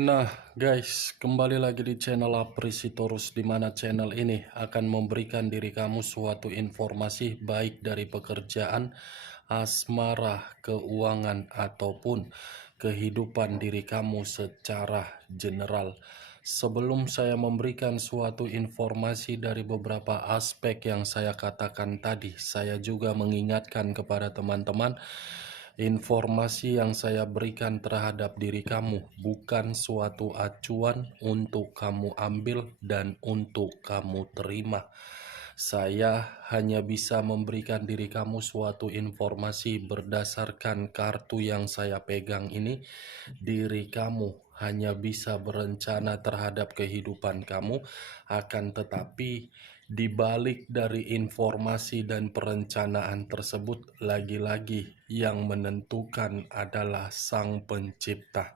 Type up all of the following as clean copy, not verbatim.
Nah, guys, kembali lagi di channel Aprisitorus, di mana channel ini akan memberikan diri kamu suatu informasi baik dari pekerjaan, asmara, keuangan, ataupun kehidupan diri kamu secara general. Sebelum saya memberikan suatu informasi dari beberapa aspek yang saya katakan tadi, saya juga mengingatkan kepada teman-teman, informasi yang saya berikan terhadap diri kamu bukan suatu acuan untuk kamu ambil dan untuk kamu terima. Saya hanya bisa memberikan diri kamu suatu informasi berdasarkan kartu yang saya pegang ini. Diri kamu hanya bisa berencana terhadap kehidupan kamu, akan tetapi di balik dari informasi dan perencanaan tersebut, lagi-lagi yang menentukan adalah Sang Pencipta.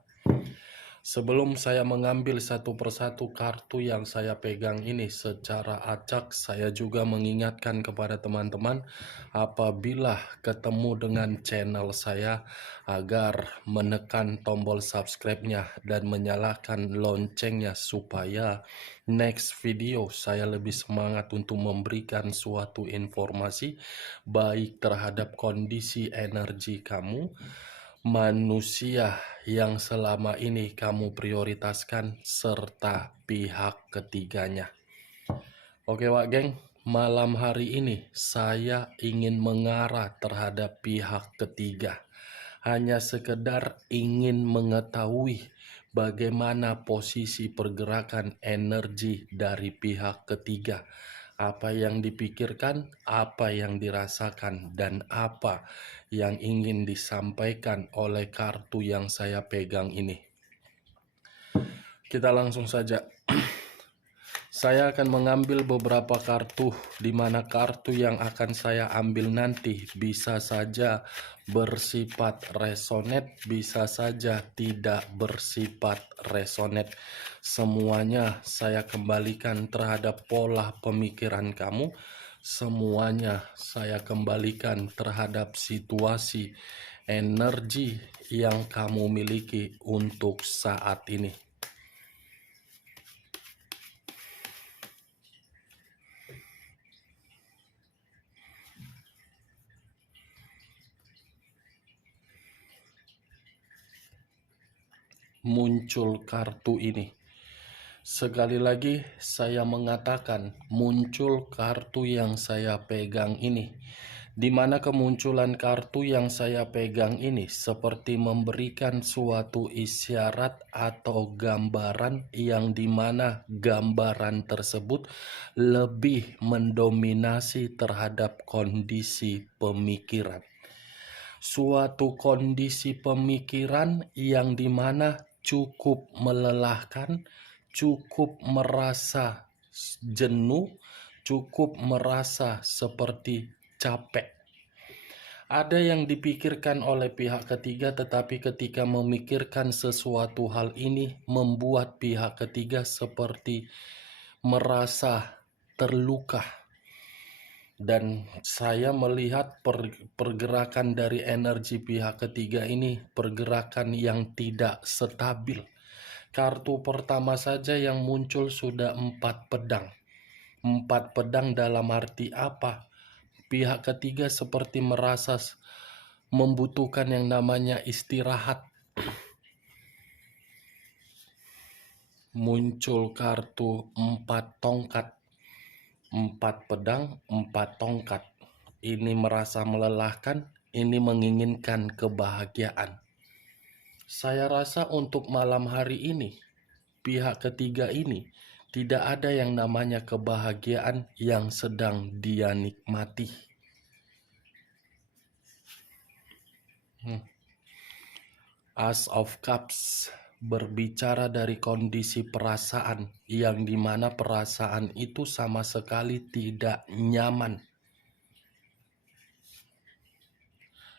Sebelum saya mengambil satu persatu kartu yang saya pegang ini secara acak, saya juga mengingatkan kepada teman-teman apabila ketemu dengan channel saya agar menekan tombol subscribe-nya dan menyalakan loncengnya supaya next video saya lebih semangat untuk memberikan suatu informasi baik terhadap kondisi energi kamu, manusia yang selama ini kamu prioritaskan, serta pihak ketiganya. Oke Wak Geng, malam hari ini saya ingin mengarah terhadap pihak ketiga. Hanya sekedar ingin mengetahui bagaimana posisi pergerakan energi dari pihak ketiga. Apa yang dipikirkan, apa yang dirasakan, dan apa yang ingin disampaikan oleh kartu yang saya pegang ini. Kita langsung saja. Saya akan mengambil beberapa kartu, di mana kartu yang akan saya ambil nanti bisa saja bersifat resonate, bisa saja tidak bersifat resonate. Semuanya saya kembalikan terhadap pola pemikiran kamu. Semuanya saya kembalikan terhadap situasi energi yang kamu miliki untuk saat ini. Muncul kartu ini. Sekali lagi saya mengatakan muncul kartu yang saya pegang ini, di mana kemunculan kartu yang saya pegang ini seperti memberikan suatu isyarat atau gambaran yang dimana gambaran tersebut lebih mendominasi terhadap kondisi pemikiran. Suatu kondisi pemikiran yang dimana cukup melelahkan, cukup merasa jenuh, cukup merasa seperti capek. Ada yang dipikirkan oleh pihak ketiga, tetapi ketika memikirkan sesuatu hal ini membuat pihak ketiga seperti merasa terluka. Dan saya melihat pergerakan dari energi pihak ketiga ini pergerakan yang tidak stabil. Kartu pertama saja yang muncul sudah 4 pedang. 4 pedang dalam arti apa? Pihak ketiga seperti merasa membutuhkan yang namanya istirahat. Muncul kartu 4 tongkat. 4 pedang, 4 tongkat. Ini merasa melelahkan, ini menginginkan kebahagiaan. Saya rasa untuk malam hari ini, pihak ketiga ini tidak ada yang namanya kebahagiaan yang sedang dia nikmati. Ace of Cups berbicara dari kondisi perasaan yang dimana perasaan itu sama sekali tidak nyaman.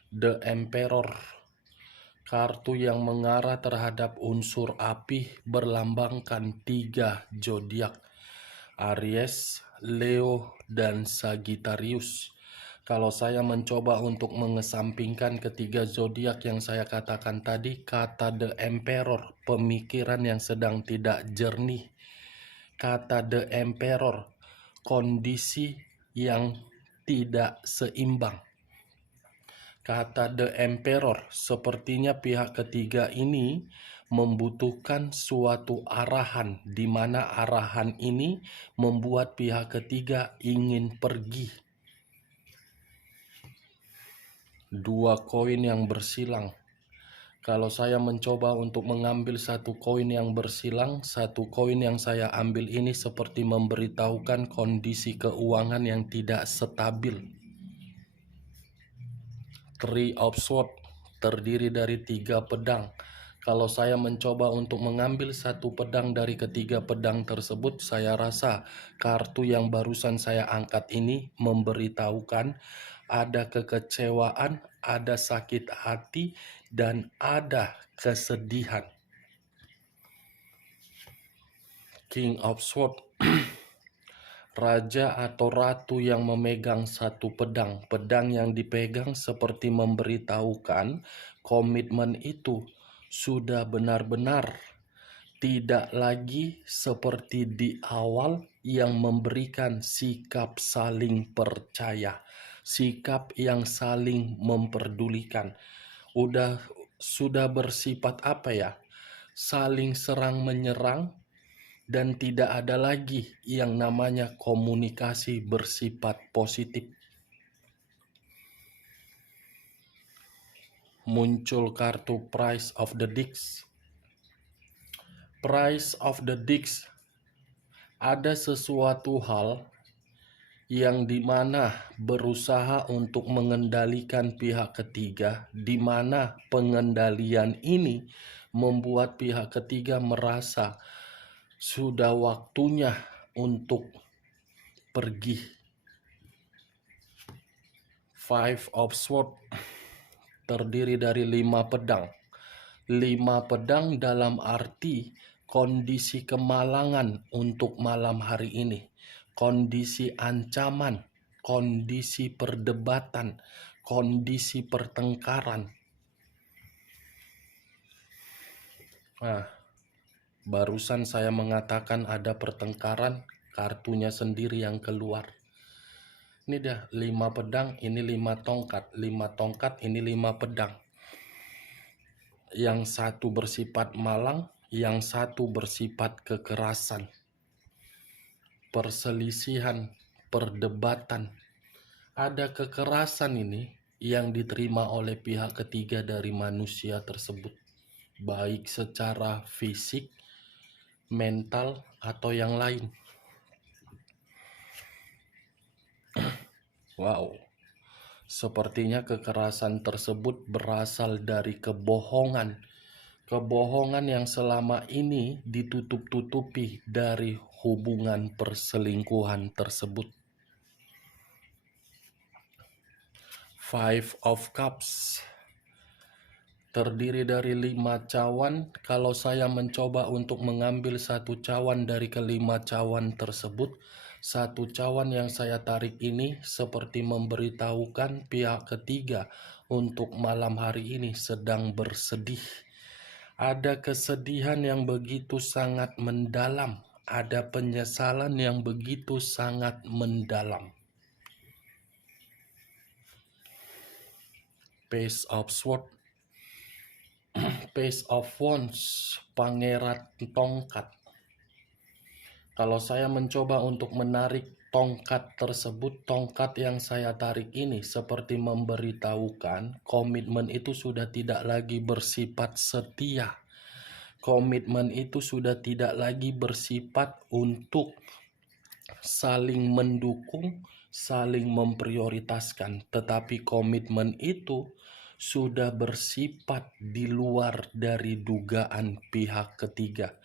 The Emperor, kartu yang mengarah terhadap unsur api, berlambangkan 3 zodiak, Aries, Leo, dan Sagittarius. Kalau saya mencoba untuk mengesampingkan ketiga zodiak yang saya katakan tadi, kata The Emperor, pemikiran yang sedang tidak jernih. Kata The Emperor, kondisi yang tidak seimbang. Kata The Emperor, sepertinya pihak ketiga ini membutuhkan suatu arahan, di mana arahan ini membuat pihak ketiga ingin pergi. Dua koin yang bersilang. Kalau saya mencoba untuk mengambil satu koin yang bersilang, satu koin yang saya ambil ini seperti memberitahukan kondisi keuangan yang tidak stabil. Three of Swords terdiri dari 3 pedang. Kalau saya mencoba untuk mengambil satu pedang dari ketiga pedang tersebut, saya rasa kartu yang barusan saya angkat ini memberitahukan ada kekecewaan, ada sakit hati, dan ada kesedihan. King of Swords, raja atau ratu yang memegang satu pedang. Pedang yang dipegang seperti memberitahukan komitmen itu sudah benar-benar tidak lagi seperti di awal yang memberikan sikap saling percaya, sikap yang saling memperdulikan. Sudah bersifat apa ya? Saling serang menyerang, dan tidak ada lagi yang namanya komunikasi bersifat positif. Muncul kartu Price of the Dix. Price of the Dix, ada sesuatu hal yang dimana berusaha untuk mengendalikan pihak ketiga, dimana pengendalian ini membuat pihak ketiga merasa sudah waktunya untuk pergi. Five of Swords terdiri dari 5 pedang. 5 pedang dalam arti kondisi kemalangan untuk malam hari ini, kondisi ancaman, kondisi perdebatan, kondisi pertengkaran. Nah, barusan saya mengatakan ada pertengkaran, kartunya sendiri yang keluar. Ini dah 5 pedang, ini 5 tongkat, 5 tongkat, ini 5 pedang. Yang satu bersifat malang, yang satu bersifat kekerasan, perselisihan, perdebatan. Ada kekerasan ini yang diterima oleh pihak ketiga dari manusia tersebut, baik secara fisik, mental, atau yang lain. Wow, sepertinya kekerasan tersebut berasal dari kebohongan. Kebohongan yang selama ini ditutup-tutupi dari hubungan perselingkuhan tersebut. Five of Cups terdiri dari 5 cawan. Kalau saya mencoba untuk mengambil satu cawan dari kelima cawan tersebut, satu cawan yang saya tarik ini seperti memberitahukan pihak ketiga untuk malam hari ini sedang bersedih. Ada kesedihan yang begitu sangat mendalam, ada penyesalan yang begitu sangat mendalam. Page of Swords, Page of Wands, pangeran tongkat. Kalau saya mencoba untuk menarik tongkat tersebut, tongkat yang saya tarik ini seperti memberitahukan komitmen itu sudah tidak lagi bersifat setia. Komitmen itu sudah tidak lagi bersifat untuk saling mendukung, saling memprioritaskan, tetapi komitmen itu sudah bersifat di luar dari dugaan pihak ketiga.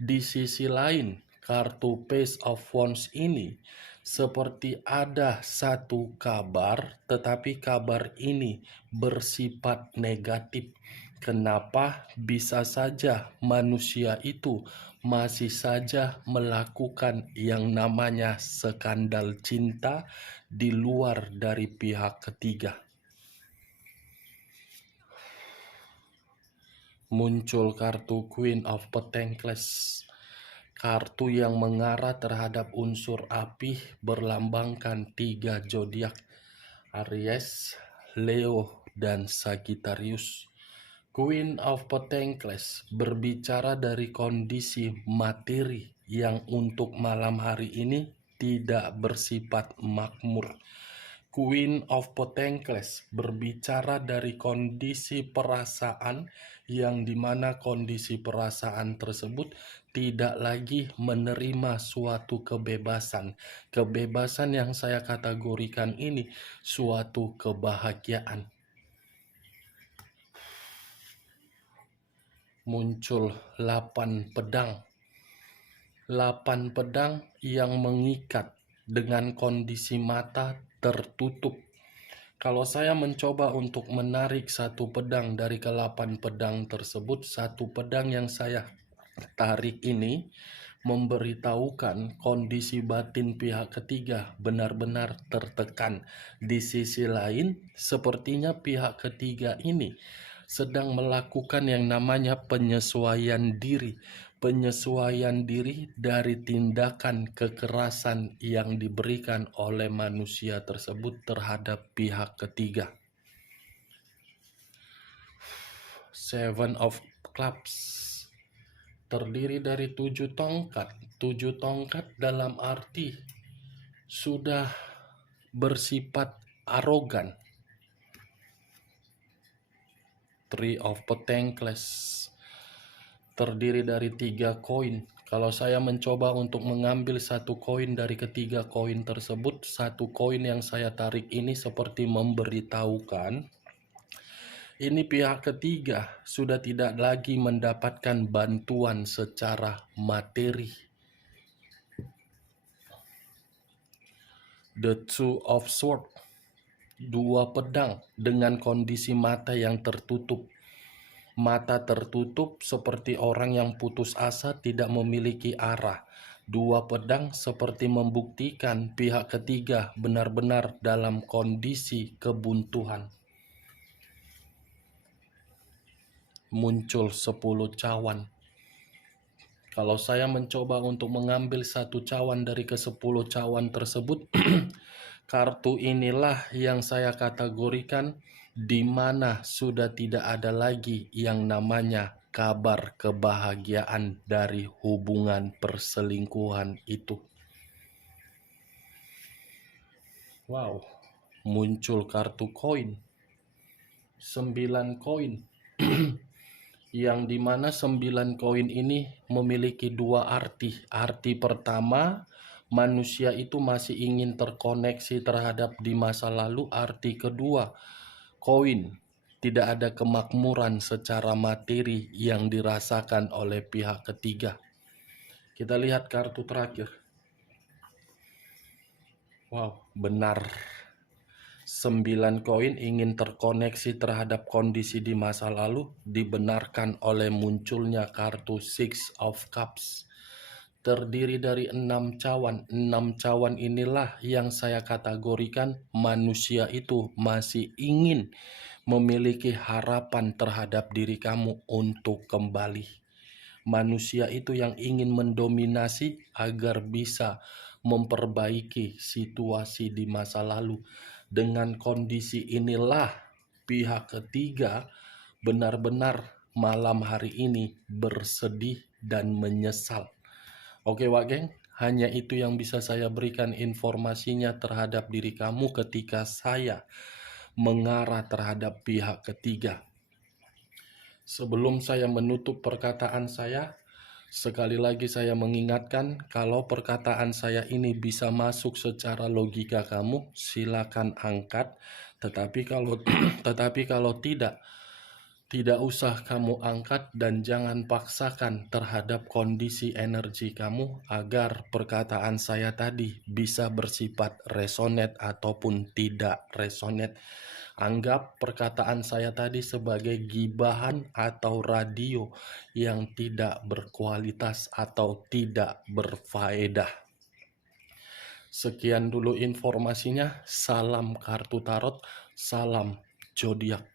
Di sisi lain, kartu Page of Wands ini seperti ada satu kabar, tetapi kabar ini bersifat negatif. kenapa bisa saja manusia itu masih saja melakukan yang namanya skandal cinta di luar dari pihak ketiga. Muncul kartu Queen of Pentacles, kartu yang mengarah terhadap unsur api berlambangkan 3 zodiak, Aries, Leo, dan Sagittarius. Queen of Pentacles berbicara dari kondisi materi yang untuk malam hari ini tidak bersifat makmur. Queen of Pentacles berbicara dari kondisi perasaan yang dimana kondisi perasaan tersebut tidak lagi menerima suatu kebebasan. Kebebasan yang saya kategorikan ini suatu kebahagiaan. Muncul 8 pedang. 8 pedang yang mengikat dengan kondisi mata tertutup. Kalau saya mencoba untuk menarik satu pedang dari ke-8 pedang tersebut, satu pedang yang saya tarik ini memberitahukan kondisi batin pihak ketiga benar-benar tertekan. Di sisi lain, sepertinya pihak ketiga ini sedang melakukan yang namanya penyesuaian diri. Penyesuaian diri dari tindakan kekerasan yang diberikan oleh manusia tersebut terhadap pihak ketiga. Seven of Clubs terdiri dari 7 tongkat. 7 tongkat dalam arti sudah bersifat arogan. Three of Pentacles terdiri dari 3 koin. Kalau saya mencoba untuk mengambil satu koin dari ketiga koin tersebut, satu koin yang saya tarik ini seperti memberitahukan ini pihak ketiga sudah tidak lagi mendapatkan bantuan secara materi. The Two of Swords, 2 pedang dengan kondisi mata yang tertutup. Mata tertutup seperti orang yang putus asa, tidak memiliki arah. 2 pedang seperti membuktikan pihak ketiga benar-benar dalam kondisi kebuntuan. Muncul 10 cawan. Kalau saya mencoba untuk mengambil satu cawan dari ke-10 cawan tersebut, kartu inilah yang saya kategorikan di mana sudah tidak ada lagi yang namanya kabar kebahagiaan dari hubungan perselingkuhan itu. Wow, muncul kartu koin. 9 koin. Yang dimana 9 koin ini memiliki 2 arti. Arti pertama, manusia itu masih ingin terkoneksi terhadap di masa lalu. Arti kedua, koin, tidak ada kemakmuran secara materi yang dirasakan oleh pihak ketiga. Kita lihat kartu terakhir. Wow, benar. 9 koin ingin terkoneksi terhadap kondisi di masa lalu dibenarkan oleh munculnya kartu Six of Cups. Terdiri dari 6 cawan. 6 cawan inilah yang saya kategorikan manusia itu masih ingin memiliki harapan terhadap diri kamu untuk kembali. Manusia itu yang ingin mendominasi agar bisa memperbaiki situasi di masa lalu. Dengan kondisi inilah pihak ketiga benar-benar malam hari ini bersedih dan menyesal. Oke Wak Geng, hanya itu yang bisa saya berikan informasinya terhadap diri kamu ketika saya mengarah terhadap pihak ketiga. Sebelum saya menutup perkataan saya, sekali lagi saya mengingatkan, kalau perkataan saya ini bisa masuk secara logika kamu, silakan angkat. Tetapi kalau Tidak usah kamu angkat dan jangan paksakan terhadap kondisi energi kamu agar perkataan saya tadi bisa bersifat resonate ataupun tidak resonate. Anggap perkataan saya tadi sebagai gibahan atau radio yang tidak berkualitas atau tidak berfaedah. Sekian dulu informasinya. Salam kartu tarot, salam zodiak.